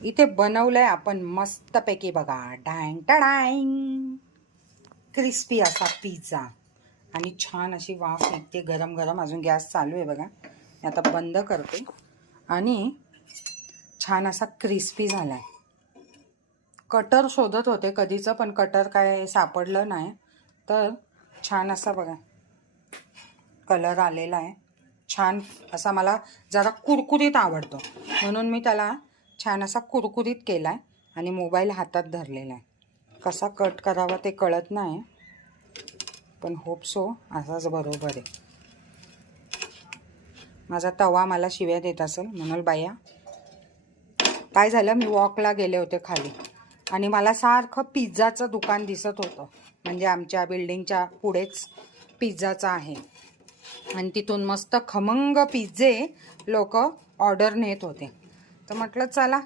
इथे बनवलंय आपण मस्तपैकी बघा, डँग टडांग, क्रिस्पी असा पिझ्झा आणि छान अशी वाफ निघते गरम गरम. अजून गॅस चालू आहे बघा. मी आता बंद करते आणि छान असा क्रिस्पी झालाय. कटर शोधत होते कधीचं, पण कटर काय सापडलं नाही. तर छान असा बघा कलर आलेला आहे. छान असा, मला जरा कुरकुरीत आवडतो म्हणून मी त्याला छान असा कुरकुरीत केला आहे आणि मोबाईल हातात धरलेला आहे. कसा कट करावा ते कळत नाही, पण होप सो असाच बरोबर आहे. माझा तवा मला शिव्या देत असेल म्हणून बाया. काय झालं, मी वॉकला गेले होते खाली आणि मला सारखं पिझ्झाचं दुकान दिसत होतं. म्हणजे आमच्या बिल्डिंगच्या पुढेच पिझ्झाचं आहे आणि तिथून मस्त खमंग पिझ्झे लोक ऑर्डर नेत होते. तर म्हटलं चला